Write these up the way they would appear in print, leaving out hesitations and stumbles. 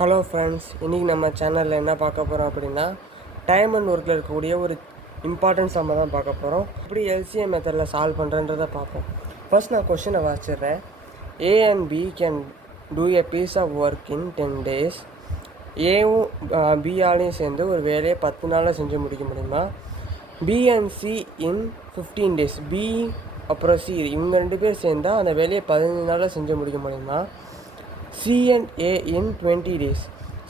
Hello friends, இன்றைக்கி நம்ம சேனலில் என்ன பார்க்க போகிறோம் அப்படின்னா டைம் அண்ட் ஒர்க்கில் இருக்கக்கூடிய ஒரு இம்பார்ட்டன்ட் சம்மை தான் பார்க்க போகிறோம். எப்படி எல்சிஎம் மெத்தடில் சால்வ் பண்ணுறன்றதை பார்ப்போம். ஃபர்ஸ்ட் நான் கொஷினை வாசிடுறேன். A and B can do a piece of work in 10 days. ஏவும் பிஆலையும் சேர்ந்து ஒரு வேலையை 10 நாளில் செஞ்சு முடிக்க முடியுமா? B and C in 15 days. B அப்புறம் சி இவங்க 2 பேர் சேர்ந்தால் அந்த வேலையை 15 நாளில் செஞ்சு முடிக்க முடியுமா? C and A in 20 days.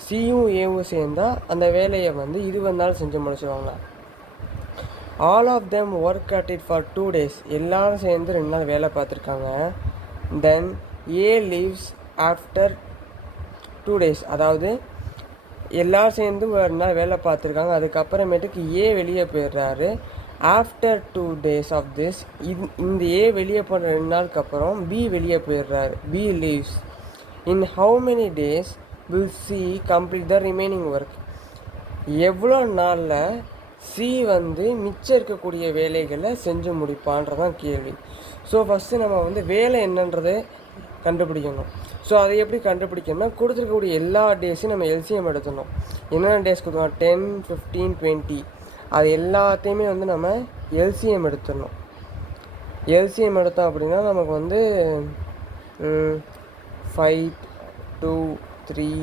சியும் ஏவும் சேர்ந்தால் அந்த வேலையை 20 நாள் செஞ்சு முடிச்சுருவாங்க. All of them work at it for 2 days. எல்லோரும் சேர்ந்து 2 நாள் வேலை பார்த்துருக்காங்க. Then A leaves after 2 days. அதாவது எல்லோரும் சேர்ந்து 2 நாள் வேலை பார்த்துருக்காங்க. அதுக்கப்புறமேட்டுக்கு ஏ வெளியே போயிடுறாரு. ஆஃப்டர் 2 days ஆஃப் திஸ், இந்த ஏ வெளியே போன 2 நாளுக்கு அப்புறம் பி வெளியே போயிடுறாரு. B leaves. In how many days will C complete the remaining work? எவ்வளோ நாளில் சி மிச்சம் இருக்கக்கூடிய வேலைகளை செஞ்சு முடிப்பான்றதான் கேள்வி. ஸோ ஃபஸ்ட்டு நம்ம வேலை என்னன்றதை கண்டுபிடிக்கணும். ஸோ அதை எப்படி கண்டுபிடிக்கணும்னா, கொடுத்துருக்கக்கூடிய எல்லா டேஸையும் நம்ம எல்சிஎம் எடுத்துடணும். என்னென்ன டேஸ் கொடுத்தோம்? 10, 15, 20. அது எல்லாத்தையுமே நம்ம எல்சிஎம் எடுத்துடணும். எல்சிஎம் எடுத்தோம் அப்படின்னா நமக்கு 5, 2, 3,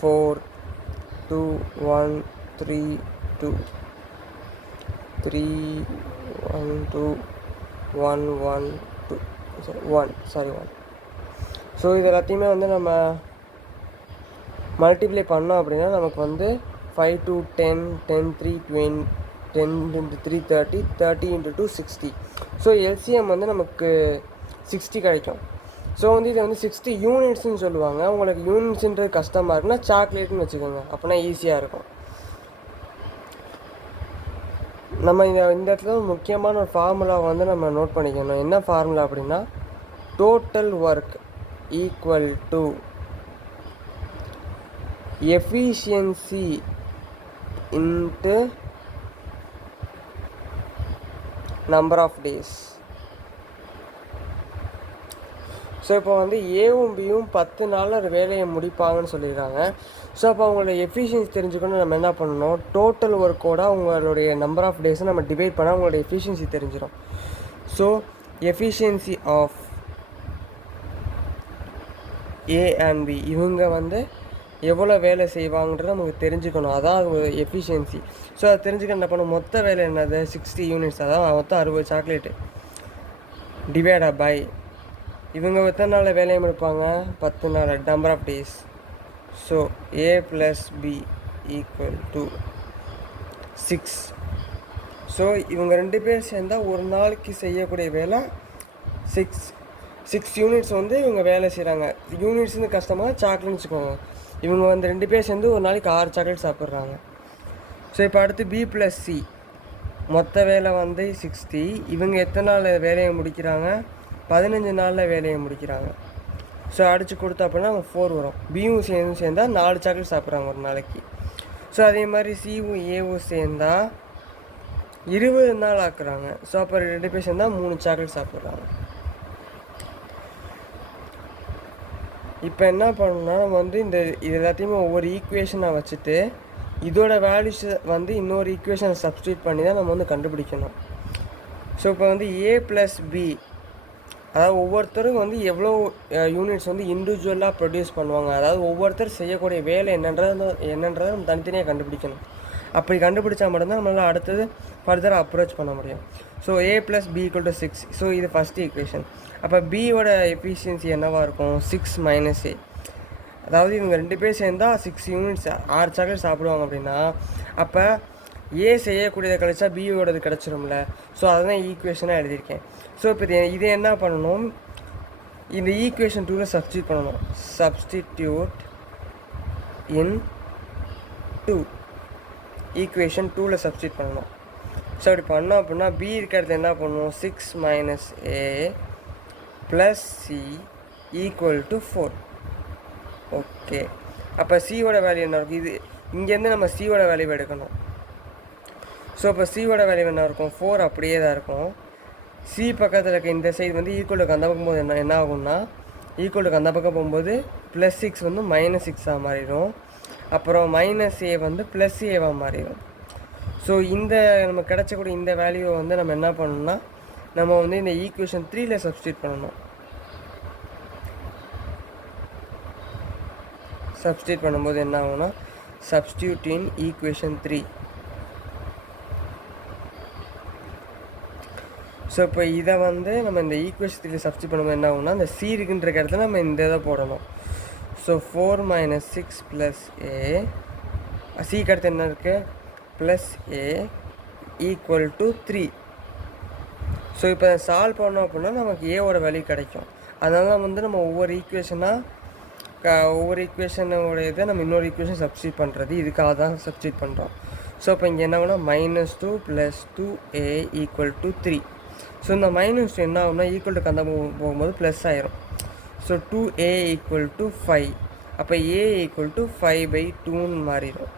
4, 2, 1, 3, 2, 3, 1, 2, 1, 1, 2, 1. ஸோ இது எல்லாத்தையுமே நம்ம மல்டிப்ளை பண்ணோம் அப்படின்னா நமக்கு 5 to 10, 10, 3, 20, 10 into 3, 30, 30 into 2, 60. So LCM நமக்கு 60 கிடைக்கும். ஸோ இதை 60 யூனிட்ஸ்ன்னு சொல்லுவாங்க. உங்களுக்கு யூனிட்ஸுன்றது கஷ்டமாக இருக்குன்னா சாக்லேட்னு வச்சுக்கோங்க, அப்படின்னா ஈஸியாக இருக்கும். நம்ம இந்த இடத்துல முக்கியமான ஒரு ஃபார்முலா நம்ம நோட் பண்ணிக்கணும். என்ன ஃபார்முலா அப்படின்னா, total work equal to efficiency into number of days. So இப்போ ஏவும் பியும் 10 நாளில் ஒரு வேலையை முடிப்பாங்கன்னு சொல்லிடுறாங்க. ஸோ அப்போ அவங்களோட எஃபிஷியன்சி தெரிஞ்சுக்கணும். நம்ம என்ன பண்ணணும்? டோட்டல் ஒர்க்கோட அவங்களுடைய நம்பர் ஆஃப் டேஸை நம்ம டிவைட் பண்ணால் அவங்களோட எஃபிஷியன்சி தெரிஞ்சிடும். So efficiency of A and B, இவங்க எவ்வளோ வேலை செய்வாங்கன்றது நமக்கு தெரிஞ்சுக்கணும். அதான் எஃபிஷியன்சி. ஸோ அதை தெரிஞ்சுக்க என்ன பண்ணணும்? மொத்த வேலை என்னது? 60 யூனிட்ஸ். அதான் மொத்தம் 60 சாக்லேட்டு டிவைட் பை இவங்க எத்தனை நாளில் வேலையை முடிப்பாங்க? 10 நாள், number of days. So A plus B equal to 6. So இவங்க 2 பேர் சேர்ந்தால் ஒரு நாளைக்கு செய்யக்கூடிய வேலை 6 யூனிட்ஸ் இவங்க வேலை செய்கிறாங்க. யூனிட்ஸ் கஷ்டமாக சாக்லேட்னு வச்சுக்கோங்க. இவங்க 2 பேர் சேர்ந்து ஒரு நாளைக்கு 6 சாக்லேட் சாப்பிட்றாங்க. ஸோ இப்போ அடுத்து பி ப்ளஸ் சி, மொத்த வேலை 60. இவங்க எத்தனை நாள் வேலையை முடிக்கிறாங்க? 15 நாளில் வேலையை முடிக்கிறாங்க. ஸோ அடித்து கொடுத்தா அப்படின்னா 4 வரும். பியும் சேர்ந்தால் 4 சாக்லேட் சாப்பிட்றாங்க ஒரு நாளைக்கு. ஸோ அதே மாதிரி சியும் ஏவும் சேர்ந்தால் 20 நாள் ஆக்குறாங்க. ஸோ அப்போ 2 பேர் சேர்ந்தால் 3 சாக்லேட் சாப்பிட்றாங்க. இப்போ என்ன பண்ணணும்னா, நம்ம இது எல்லாத்தையுமே ஒவ்வொரு ஈக்குவேஷனாக வச்சுட்டு இதோட வேல்யூஸ் இன்னொரு ஈக்குவேஷனை சப்ஸ்டியூட் பண்ணி தான் நம்ம கண்டுபிடிக்கணும். ஸோ இப்போ ஏ ப்ளஸ் பி, அதாவது ஒவ்வொருத்தரும் எவ்வளோ யூனிட்ஸ் இண்டிவிஜுவலாக ப்ரொடியூஸ் பண்ணுவாங்க. அதாவது ஒவ்வொருத்தர் செய்யக்கூடிய வேலை என்னன்றதை நம்ம தனித்தனியாக கண்டுபிடிக்கணும். அப்படி கண்டுபிடிச்சா மட்டும்தான் நம்மளால் அடுத்தது ஃபர்தராக அப்ரோச் பண்ண முடியும். So A plus B equal to 6. So இது ஃபஸ்ட் ஈக்குவேஷன். அப்போ பியோட எஃபிஷியன்சி என்னவாக இருக்கும்? 6 மைனஸ் ஏ. அதாவது இவங்க 2 பேர் சேர்ந்தால் 6 யூனிட்ஸ் 6 சாக்லேட் சாப்பிடுவாங்க அப்படின்னா, அப்போ ஏ செய்யக்கூடியதை கழிச்சா பியோடது கிடச்சிரும்ல. ஸோ அதுதான் ஈக்குவேஷனாக எழுதியிருக்கேன். ஸோ இப்போ இதை என்ன பண்ணணும்? இந்த ஈக்குவேஷன் 2ல் சப்ஸ்டியூட் பண்ணணும். சப்ஸ்டிடியூட் இன் 2, ஈக்குவேஷன் 2ல் சப்ஸ்டியூட் பண்ணணும். ஸோ அப்படி பண்ணோம் அப்படின்னா பி இருக்கிறது என்ன பண்ணணும்? 6 minus A plus C equal to 4. Okay, அப்போ சியோட வேல்யூ என்ன இருக்கும்? இது இங்கேருந்து நம்ம சியோட வேல்யூ எடுக்கணும். ஸோ இப்போ சியோட வேல்யூ என்ன இருக்கும்? 4 அப்படியே தான் இருக்கும். சி பக்கத்தில் இருக்க இந்த சைடு ஈக்குவலுக்கு அந்த பக்கம் போது என்ன ஆகும்னா, ஈக்குவலுக்கு அந்த பக்கம் போகும்போது ப்ளஸ் 6 வந்து -6ஆக மாறிடும். அப்புறம் -a வந்து ப்ளஸ் ஏவாக மாறிடும். ஸோ இந்த நம்ம கிடச்சக்கூடிய இந்த வேல்யூவை வந்து நம்ம என்ன பண்ணணும்னா நம்ம வந்து இந்த ஈக்குவேஷன் 3ல் சப்ஸ்டியூட் பண்ணணும். சப்ஸ்டியூட் பண்ணும்போது என்ன ஆகும்னா சப்ஸ்டியூட் இன் ஈக்குவேஷன் 3. ஸோ இப்போ இதை வந்து நம்ம இந்த ஈக்குவேஷன் 3ல் சப்ஸ்டியூட் பண்ணும்போது என்ன ஆகும்னா இந்த சி இருக்குன்ற இடத்துல நம்ம இந்த இதை போடணும். ஸோ 4 - 6 + a சிக்கு அடுத்து என்ன இருக்குது ப்ளஸ் a = 3. ஸோ இப்போ சால்வ் பண்ணோம் அப்படின்னா நமக்கு ஏவோட வேல்யூ கிடைக்கும். அதனால தான் வந்து நம்ம ஒவ்வொரு ஈக்குவேஷனோட இதை நம்ம இன்னொரு ஈக்குவேஷன் சப்ஸ்டியூட் பண்ணுறது இதுக்காக தான் சப்ஸ்டியூட் பண்ணுறோம். ஸோ இப்போ இங்கே என்ன ஆகுனா -2 + 2a = 3. ஸோ இந்த -2 என்ன ஆகும்னா ஈக்குவல் டு கந்த போகும்போது ப்ளஸ் ஆயிரும். So 2a = 5. அப்போ a = 5/2ன்னு மாறிடும்.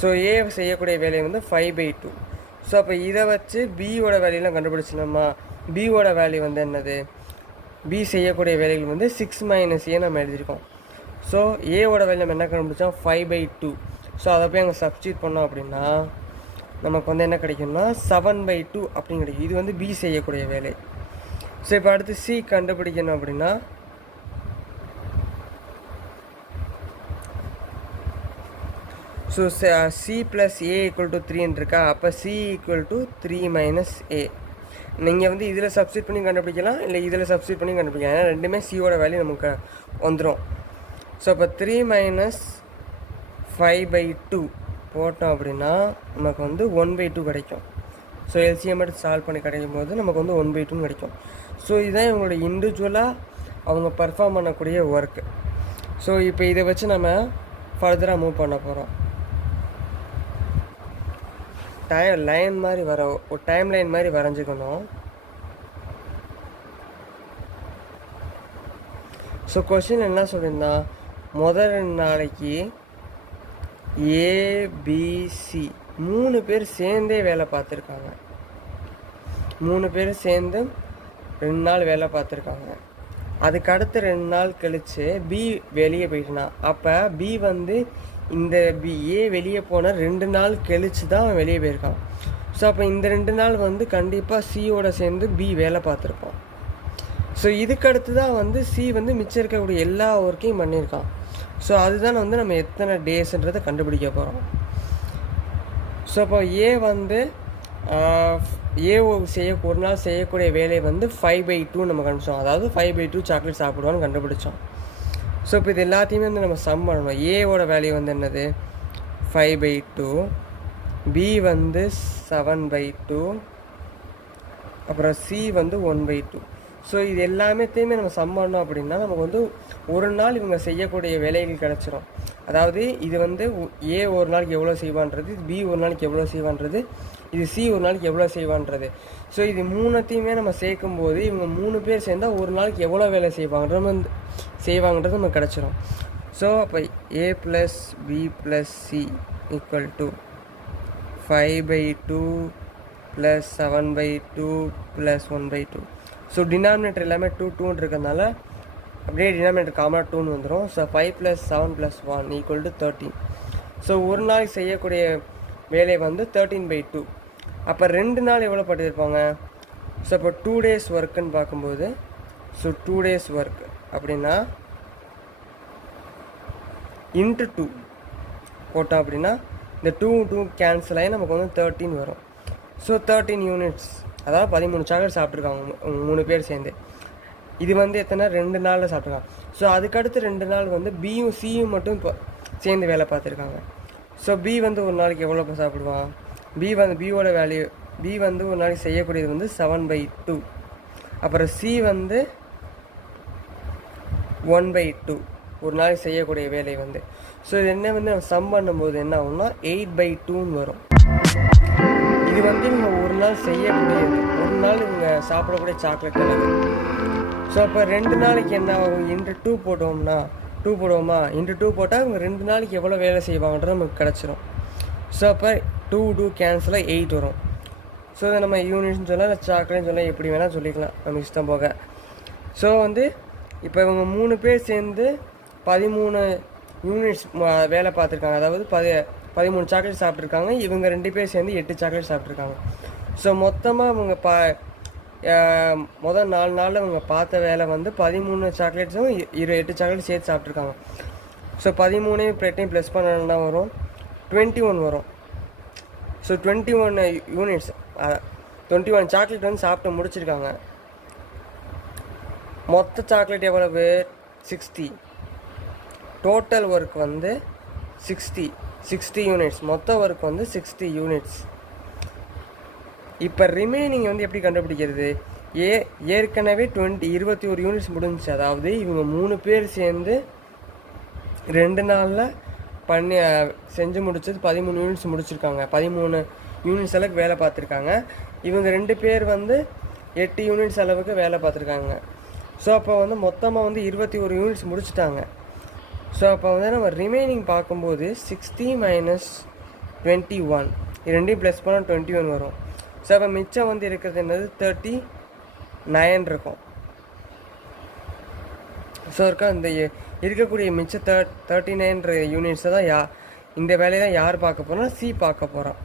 ஸோ ஏ செய்யக்கூடிய வேலையை வந்து 5/2. ஸோ அப்போ இதை வச்சு பியோட வேல்யூலாம் கண்டுபிடிச்சினோமா. பியோட வேல்யூ வந்து என்னது பி செய்யக்கூடிய வேலைகள் வந்து 6 - a நம்ம எழுதியிருக்கோம். ஸோ ஏவோட வேல்யூ நம்ம என்ன கண்டுபிடிச்சோம் 5/2. ஸோ அதை போய் அங்கே சப்ஸ்டியூட் பண்ணோம் அப்படின்னா நமக்கு வந்து என்ன கிடைக்கும்னா 7/2 அப்படின்னு கிடைக்கும். இது வந்து பி செய்யக்கூடிய வேலை. ஸோ இப்போ அடுத்து சி கண்டுபிடிக்கணும் அப்படின்னா ஸோ சி ப்ளஸ் ஏ = 3 இருக்கா. அப்போ சி = 3 - a. நீங்கள் வந்து இதில் சப்ஸ்டியூட் பண்ணி கண்டுபிடிக்கலாம், இல்லை இதில் சப்ஸ்டியூட் பண்ணி கண்டுபிடிக்கலாம். ஏன்னா ரெண்டுமே சியோட வேல்யூ நமக்கு வந்துடும். ஸோ அப்போ 3 - 5/2 போட்டோம் அப்படின்னா நமக்கு வந்து 1/2 கிடைக்கும். ஸோ எல்சிஎம் எடுத்து சால்வ் பண்ணி கிடைக்கும் போது நமக்கு வந்து 1/2 கிடைக்கும். ஸோ இதுதான் இவங்களோட இண்டிவிஜுவலாக அவங்க பர்ஃபார்ம் பண்ணக்கூடிய ஒர்க்கு. ஸோ இப்போ இதை வச்சு நம்ம ஃபர்தராக மூவ் பண்ண போகிறோம். லைன் மாதிரி ஒரு டைம் லைன் மாதிரி வரைஞ்சிக்கணும். ஸோ கொஸ்டின் என்ன சொல்லியிருந்தா முதல் 2 நாளைக்கு ஏபிசி 3 பேர் சேர்ந்தே வேலை பார்த்துருக்காங்க. 3 பேர் சேர்ந்து 2 நாள் வேலை பார்த்துருக்காங்க. அதுக்கு அடுத்து 2 நாள் கழித்து பி வெளியே போயிட்டுனா அப்போ பி வந்து இந்த ஏ வெளியே போன 2 நாள் கழித்து தான் அவன் வெளியே போயிருக்கான். ஸோ அப்போ இந்த 2 நாள் வந்து கண்டிப்பாக சியோட சேர்ந்து பி வேலை பார்த்துருப்பான். ஸோ இதுக்கு அடுத்து தான் வந்து சி வந்து மிச்சம் இருக்கக்கூடிய எல்லா ஒர்க்கையும் பண்ணியிருக்கான். ஸோ அதுதான் வந்து நம்ம எத்தனை டேஸ்ன்றதை கண்டுபிடிக்க போகிறோம். ஸோ அப்போ ஏ வந்து ஒரு நாள் செய்யக்கூடிய வேலை வந்து 5/2 நம்ம கண்டுபிடிச்சோம். அதாவது 5/2 சாக்லேட் சாப்பிடுவான்னு கண்டுபிடிச்சோம். ஸோ இப்போ இது எல்லாத்தையுமே வந்து நம்ம சம் பண்ணணும். ஏவோட வேல்யூ வந்து என்னது 5/2, பி வந்து 7/2, அப்புறம் சி வந்து 1/2. ஸோ இது எல்லாத்தையுமே நம்ம சம் பண்ணோம் அப்படின்னா நமக்கு வந்து ஒரு நாள் இவங்க செய்யக்கூடிய வேலைகள் கிடச்சிரும். அதாவது இது வந்து ஏ ஒரு நாளைக்கு எவ்வளோ செய்வான்றது, இது பி ஒரு நாளைக்கு எவ்வளோ செய்வான்றது, இது சி ஒரு நாளைக்கு எவ்வளோ செய்வான்றது. ஸோ இது 3த்தையுமே நம்ம சேர்க்கும்போது இவங்க 3 பேர் சேர்ந்தால் ஒரு நாளைக்கு எவ்வளோ வேலை செய்வாங்கன்றது நமக்கு கிடச்சிரும். ஸோ அப்போ a + b + c = 5/2 + 7/2 + 1/2. So denominator எல்லாமே 2 2 இருக்கிறதுனால அப்படியே டினாமினேட்டர் காமனாக 2 வந்துடும். ஸோ 5 + 7 + 1 = 13. ஸோ ஒரு நாளைக்கு செய்யக்கூடிய வேலை வந்து 13/2. அப்போ 2 நாள் எவ்வளோ பண்ணியிருப்பாங்க. ஸோ அப்போ 2 days ஒர்க்குன்னு பார்க்கும்போது ஸோ 2 days ஒர்க் அப்படின்னா × 2 போட்டோம் அப்படின்னா இந்த 2 கேன்சல் ஆகி நமக்கு வந்து 13 வரும். ஸோ 13 யூனிட்ஸ், அதாவது 13 சாக்லேட் சாப்பிட்ருக்காங்க 3 பேர் சேர்ந்து. இது வந்து எத்தனை 2 நாளில் சாப்பிட்ருக்காங்க. ஸோ அதுக்கடுத்து 2 நாள் வந்து பியும் சியும் மட்டும் இப்போ சேர்ந்து வேலை பார்த்துருக்காங்க. ஸோ பி வந்து ஒரு நாளைக்கு எவ்வளோ சாப்பிடுவான். பியோட வேல்யூ பி வந்து ஒரு நாளைக்கு செய்யக்கூடியது வந்து 7/2. அப்புறம் சி வந்து 1/2 ஒரு நாளைக்கு செய்யக்கூடிய வேலை வந்து. ஸோ இது என்ன வந்து நம்ம சம் பண்ணும்போது என்ன ஆகும்னா 8/2ன்னு வரும். இது வந்து இவங்க ஒரு நாள் செய்யக்கூடியது, ஒரு நாள் இவங்க சாப்பிடக்கூடிய சாக்லேட் அளவு. ஸோ அப்போ 2 நாளைக்கு என்ன ஆகும், × 2 போட்டோம்னா 2 போடுவோமா, × 2 போட்டால் இவங்க 2 நாளைக்கு எவ்வளோ வேலை செய்வாங்கன்றது நமக்கு கிடச்சிரும். ஸோ அப்போ 2 கேன்சல் 8 வரும். ஸோ இதை நம்ம யூனிட்ஸ்னு சொல்லலாம், இல்லை சாக்லேட்னு சொல்லலாம், எப்படி வேணால் சொல்லிக்கலாம் நம்ம இஷ்டம் போக. ஸோ வந்து இப்போ இவங்க 3 பேர் சேர்ந்து 13 யூனிட்ஸ் வேலை பார்த்துருக்காங்க. அதாவது 13 சாக்லேட் சாப்பிட்ருக்காங்க. இவங்க 2 பேர் சேர்ந்து 8 சாக்லேட் சாப்பிட்ருக்காங்க. ஸோ மொத்தமாக இவங்க முதல் 4 நாளில் இவங்க பார்த்த வேலை வந்து 13 சாக்லேட்ஸும் 8 சாக்லேட் சேர்த்து சாப்பிட்ருக்காங்க. ஸோ 13 8 ப்ளஸ் பண்ணணும்னா வரும் 21 வரும். ஸோ 21 யூனிட்ஸ் 21 சாக்லேட் வந்து சாப்பிட்டு முடிச்சிருக்காங்க. மொத்த சாக்லேட் எவ்வளவு 60. டோட்டல் ஒர்க் வந்து 60 யூனிட்ஸ். மொத்த ஒர்க் வந்து 60 யூனிட்ஸ். இப்போ ரிமைனிங் வந்து எப்படி கண்டுபிடிக்கிறது? ஏற்கனவே 21 யூனிட்ஸ் முடிஞ்சிச்சு. அதாவது இவங்க 3 பேர் சேர்ந்து 2 நாளில் செஞ்சு முடிச்சது 13 யூனிட்ஸ் முடிச்சிருக்காங்க. 13 யூனிட்ஸ் அளவுக்கு வேலை பார்த்துருக்காங்க. இவங்க 2 பேர் வந்து 8 யூனிட்ஸ் அளவுக்கு வேலை பார்த்துருக்காங்க. ஸோ அப்போ வந்து மொத்தமாக வந்து 21 யூனிட்ஸ் முடிச்சுட்டாங்க. ஸோ அப்போ வந்து நம்ம ரிமைனிங் பார்க்கும்போது 60 மைனஸ் 21 2 ப்ளஸ் பண்ணால் 21 வரும். ஸோ அப்போ மிச்சம் வந்து இருக்கிறது என்னது 39 இருக்கும். ஸோ இந்த இருக்கக்கூடிய மிச்சம் 39 யூனிட்ஸை தான் இந்த வேலையை தான் யார் பார்க்க போகிறோம்னா சி பார்க்க போகிறோம்.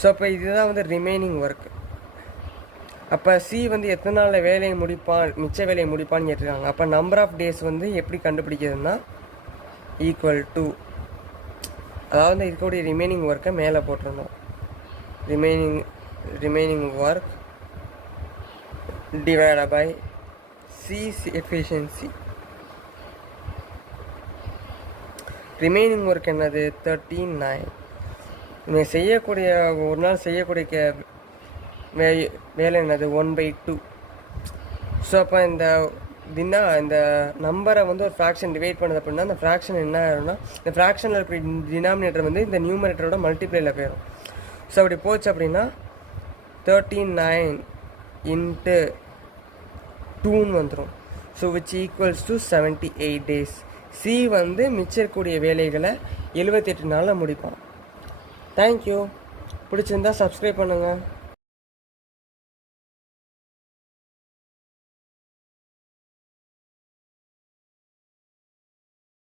ஸோ அப்போ இதுதான் வந்து ரிமைனிங் ஒர்க். அப்போ சி வந்து எத்தனை நாளில் வேலையை மிச்ச வேலையை முடிப்பான்னு கேட்டிருக்காங்க. அப்போ நம்பர் ஆஃப் டேஸ் வந்து எப்படி கண்டுபிடிக்கிறதுனா ஈக்குவல் டு, அதாவது இருக்கக்கூடிய ரிமைனிங் ஒர்க்கை மேலே போட்டுருணும். Remaining work divided by C's efficiency. Remaining work என்னது 39. நீங்கள் செய்யக்கூடிய ஒரு நாள் செய்யக்கூடிய வேலை என்னது 1/2. ஸோ அப்போ இந்த நம்பரை வந்து ஒரு ஃப்ராக்ஷன் டிவைட் பண்ணுது அப்படின்னா அந்த ஃப்ராக்ஷன் என்ன ஆயிரும்னா இந்த ஃப்ராக்ஷனில் இருக்கிற டினாமினேட்டர் வந்து இந்த நியூமரேட்டரோட மல்டிப்ளைல போயிடும். ஸோ அப்படி போச்சு அப்படின்னா 39 இன்ட்டு 2 வந்துடும். So which equals to 78 days. C வந்து மிச்சம் இருக்கக்கூடிய வேலைகளை 78 நாளில் முடிப்பான். தேங்க்யூ. பிடிச்சிருந்தா சப்ஸ்கிரைப் பண்ணுங்கள்.